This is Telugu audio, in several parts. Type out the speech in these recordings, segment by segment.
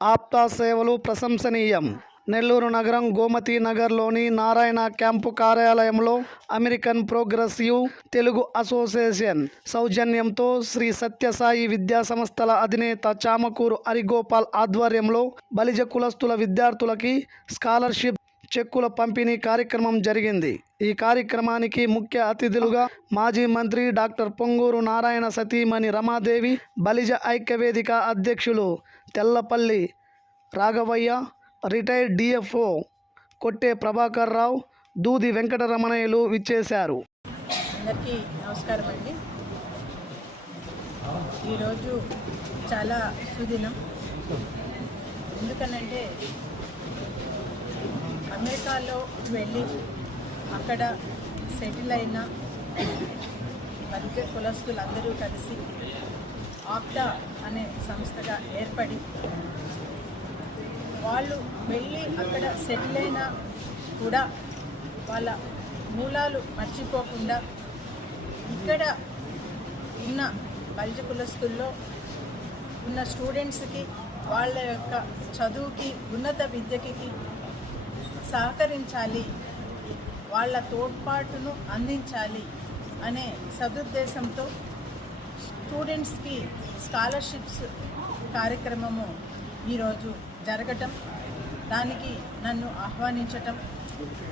ఆప్తా సేవలు ప్రశంసనీయం. నెల్లూరు నగరం గోమతి నగర్లోని నారాయణ క్యాంపు కార్యాలయంలో అమెరికన్ ప్రోగ్రెసివ్ తెలుగు అసోసియేషన్ సౌజన్యంతో శ్రీ సత్యసాయి విద్యా సంస్థల అధినేత చామకూరు హరిగోపాల్ ఆధ్వర్యంలో బలిజ కులస్తుల విద్యార్థులకి స్కాలర్షిప్ చెక్కుల పంపిణీ కార్యక్రమం జరిగింది. ఈ కార్యక్రమానికి ముఖ్య అతిథులుగా మాజీ మంత్రి డాక్టర్ పొంగూరు నారాయణ సతీమణి రమాదేవి బలిజ ఐక్యవేదిక అధ్యక్షులు తెల్లపల్లి రాఘవయ్య రిటైర్డ్ డిఎఫ్ఓ కొట్టే ప్రభాకర్ రావు దూది వెంకటరమణయ్యలు విచ్చేశారు. అందరికీ నమస్కారం అండి. ఈరోజు చాలా సుదినం ఎందుకనంటే అమెరికాలో వెళ్ళి అక్కడ సెటిల్ అయిన వర్గ కులస్తులందరూ కలిసి ఆప్టా అనే సంస్థగా ఏర్పడి వాళ్ళు వెళ్ళి అక్కడ సెటిల్ అయినా కూడా వాళ్ళ మూలాలు మర్చిపోకుండా ఇక్కడ ఉన్న బలిజ కులస్తుల్లో ఉన్న స్టూడెంట్స్కి వాళ్ళ యొక్క చదువుకి ఉన్నత విద్యకి సహకరించాలి. వాళ్ళ తోడ్పాటును అందించాలి అనే సదుద్దేశంతో స్టూడెంట్స్కి స్కాలర్షిప్స్ కార్యక్రమము ఈరోజు జరగటం దానికి నన్ను ఆహ్వానించటం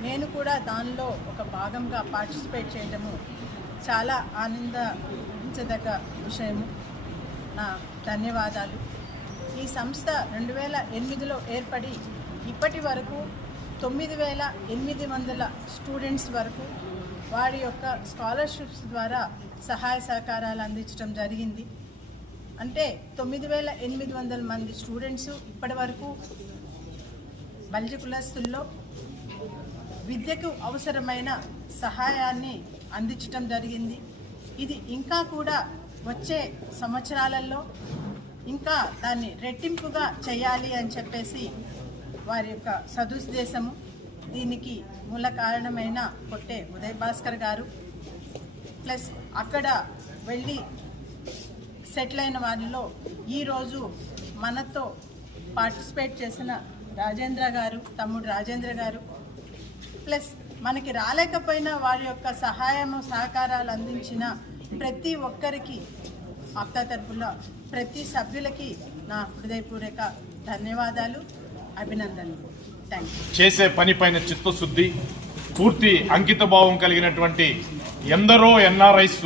నేను కూడా దానిలో ఒక భాగంగా పార్టిసిపేట్ చేయటము చాలా ఆనందించదగ్గ విషయము. నా ధన్యవాదాలు. ఈ సంస్థ రెండు వేల ఎనిమిదిలో ఏర్పడి ఇప్పటి వరకు తొమ్మిది వేల ఎనిమిది వందల స్టూడెంట్స్ వరకు వారి యొక్క స్కాలర్షిప్స్ ద్వారా సహాయ సహకారాలు అందించడం జరిగింది. అంటే తొమ్మిది వేల ఎనిమిది వందల మంది స్టూడెంట్స్ ఇప్పటి వరకు బల్జి కులస్తుల్లో విద్యకు అవసరమైన సహాయాన్ని అందించటం జరిగింది. ఇది ఇంకా కూడా వచ్చే సంవత్సరాలలో ఇంకా దాన్ని రెట్టింపుగా చేయాలి అని చెప్పేసి వారి యొక్క సదుద్దేశము దీనికి మూల కారణమైన కొట్టే ఉదయ్ భాస్కర్ గారు. ప్లస్ అక్కడ వెళ్ళి సెటిల్ అయిన వారిలో ఈరోజు మనతో పార్టిసిపేట్ చేసిన రాజేంద్ర గారు తమ్ముడు రాజేంద్ర గారు. ప్లస్ మనకి రాలేకపోయినా వారి యొక్క సహాయము సహకారాలు అందించిన ప్రతి ఒక్కరికి ఆప్తా తరపులో ప్రతి సభ్యులకి నా హృదయపూర్వక ధన్యవాదాలు. అభినందనలు. చేసే పనిపైన చిత్తశుద్ధి పూర్తి అంకితభావం కలిగినటువంటి ఎందరో ఎన్ఆర్ఐస్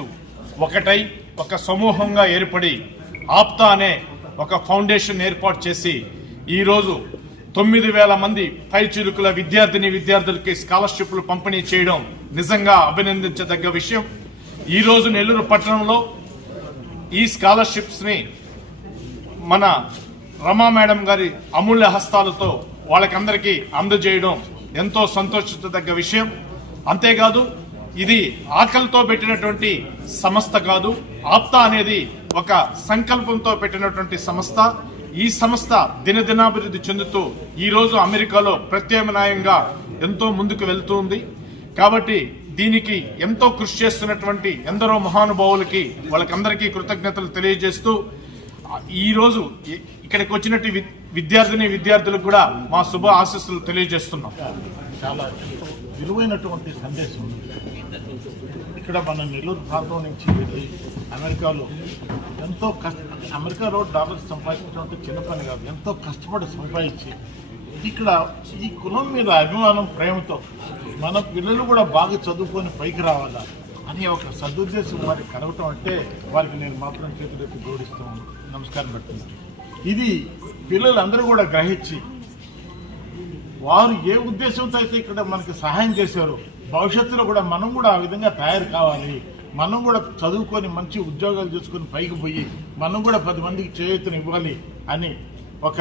ఒకటై ఒక సమూహంగా ఏర్పడి ఆప్తా అనే ఒక ఫౌండేషన్ ఏర్పాటు చేసి ఈరోజు తొమ్మిది వేల మంది పై విద్యార్థిని విద్యార్థులకి స్కాలర్షిప్లు పంపిణీ చేయడం నిజంగా అభినందించదగ్గ విషయం. ఈరోజు నెల్లూరు పట్టణంలో ఈ స్కాలర్షిప్స్ని మన రమా మేడం గారి అమూల్య హస్తాలతో వాళ్ళకందరికీ అందజేయడం ఎంతో సంతోషించదగ్గ విషయం. అంతేకాదు ఇది ఆకలితో పెట్టినటువంటి సంస్థ కాదు ఆప్త అనేది ఒక సంకల్పంతో పెట్టినటువంటి సంస్థ. ఈ సంస్థ దినదినాభివృద్ధి చెందుతూ ఈరోజు అమెరికాలో ప్రత్యామ్నాయంగా ఎంతో ముందుకు వెళ్తుంది. కాబట్టి దీనికి ఎంతో కృషి చేస్తున్నటువంటి ఎందరో మహానుభావులకి వాళ్ళకందరికీ కృతజ్ఞతలు తెలియజేస్తూ ఈరోజు ఇక్కడికి వచ్చినట్టు వి- విద్యార్థిని విద్యార్థులకు కూడా మా శుభ ఆశస్సులు తెలియజేస్తున్నాం. చాలా విలువైనటువంటి సందేశం. ఉంది ఇక్కడ మన నెల్లూరు ప్రాంతం నుంచి వెళ్ళి అమెరికాలో ఎంతో కష్ట అమెరికాలో డాలర్స్ సంపాదించడం అంటే చిన్న పని కాదు ఎంతో కష్టపడి సంపాదించి ఇక్కడ ఈ కులం మీద అభిమానం ప్రేమతో మన పిల్లలు కూడా బాగా చదువుకొని పైకి రావాలా అనే ఒక సదుద్దేశం వారికి కలగటం అంటే వారికి నేను మాత్రం చేతులెత్తి జోడిస్తూ నమస్కారం పెడుతున్నాను. ఇది పిల్లలందరూ కూడా గ్రహించి వారు ఏ ఉద్దేశంతో అయితే ఇక్కడ మనకి సహాయం చేశారో భవిష్యత్తులో కూడా మనం కూడా ఆ విధంగా తయారు కావాలి. మనం కూడా చదువుకొని మంచి ఉద్యోగాలు చేసుకొని పైకి పోయి మనం కూడా పది మందికి చేయూతను ఇవ్వాలి అని ఒక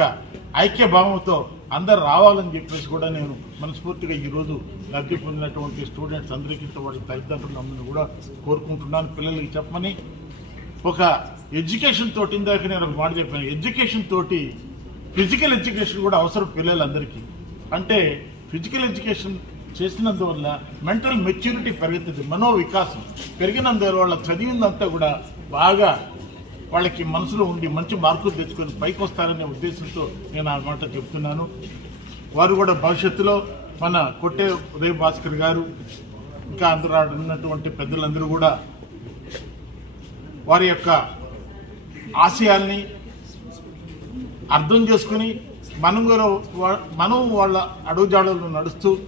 ఐక్య భావంతో అందరు రావాలని చెప్పేసి కూడా నేను మనస్ఫూర్తిగా ఈరోజు లబ్ధి పొందినటువంటి స్టూడెంట్స్ అందరికీ వాడి తల్లిదండ్రులందరినీ కూడా కోరుకుంటున్నాను. పిల్లలకి చెప్పమని ఒక ఎడ్యుకేషన్ తోటి ఇందాక నేను ఒక మాట చెప్పాను. ఎడ్యుకేషన్ తోటి ఫిజికల్ ఎడ్యుకేషన్ కూడా అవసరం పిల్లలందరికీ. అంటే ఫిజికల్ ఎడ్యుకేషన్ చేసినందువల్ల మెంటల్ మెచ్యూరిటీ పెరుగుతుంది మనో వికాసం పెరిగినందువల్ల వాళ్ళ చదివిందంతా కూడా బాగా వాళ్ళకి మనసులో ఉండి మంచి మార్కులు తెచ్చుకొని పైకి వస్తారనే ఉద్దేశంతో నేను ఆ మాట చెప్తున్నాను. వారు కూడా భవిష్యత్తులో మన కొట్టే ఉదయ భాస్కర్ గారు ఇంకా అందరూ ఉన్నటువంటి పెద్దలందరూ కూడా వారి యొక్క ఆశయాల్ని అర్థం చేసుకుని మనం కూడా మనం వాళ్ళ అడుగుజాడలు నడుస్తూ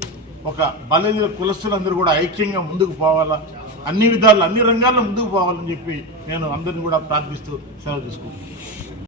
ఒక బలహీన కులస్తులందరూ కూడా ఐక్యంగా ముందుకు పోవాలా? అన్ని విధాలు అన్ని రంగాల్లో ముందుకు పోవాలని చెప్పి నేను అందరిని కూడా ప్రార్థిస్తూ సెలవు తీసుకుంటాను